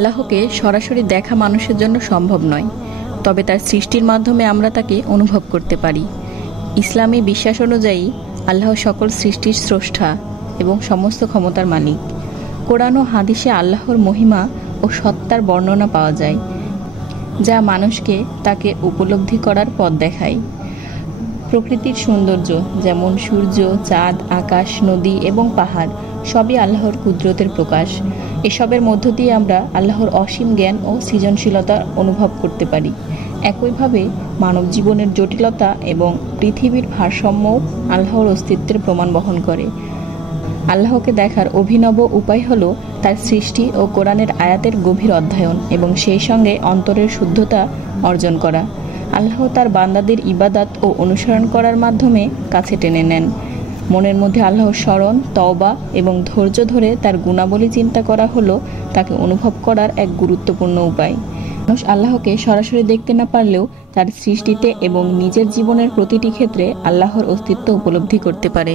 আল্লাহকে সরাসরি দেখা মানুষের জন্য সম্ভব নয়, তবে তার সৃষ্টির মাধ্যমে আমরা তাকে অনুভব করতে পারি। ইসলামী বিশ্বাস অনুযায়ী আল্লাহ সকল সৃষ্টির স্রষ্টা এবং সমস্ত ক্ষমতার মালিক। কোরআন ও হাদিসে আল্লাহর মহিমা ও সত্তার বর্ণনা পাওয়া যায়, যা মানুষকে তাকে উপলব্ধি করার পথ দেখায়। প্রকৃতির সৌন্দর্য যেমন সূর্য, চাঁদ, আকাশ, নদী এবং পাহাড় সবই আল্লাহর কুদরতের প্রকাশ। এসবের মধ্য দিয়ে আমরা আল্লাহর অসীম জ্ঞান ও সৃজনশীলতা অনুভব করতে পারি। একইভাবে মানব জীবনের জটিলতা এবং পৃথিবীর ভারসাম্যও আল্লাহর অস্তিত্বের প্রমাণ বহন করে। আল্লাহকে দেখার অভিনব উপায় হলো তার সৃষ্টি ও কোরআনের আয়াতের গভীর অধ্যয়ন এবং সেই সঙ্গে অন্তরের শুদ্ধতা অর্জন করা। আল্লাহ তার বান্দাদের ইবাদত ও অনুসরণ করার মাধ্যমে কাছে টেনে নেন। মনের মধ্যে আল্লাহর স্মরণ, তওবা এবং ধৈর্য ধরে তার গুণাবলী চিন্তা করা হলো তাকে অনুভব করার এক গুরুত্বপূর্ণ উপায়। মানুষ আল্লাহকে সরাসরি দেখতে না পারলেও তার সৃষ্টিতে এবং নিজের জীবনের প্রতিটি ক্ষেত্রে আল্লাহর অস্তিত্ব উপলব্ধি করতে পারে।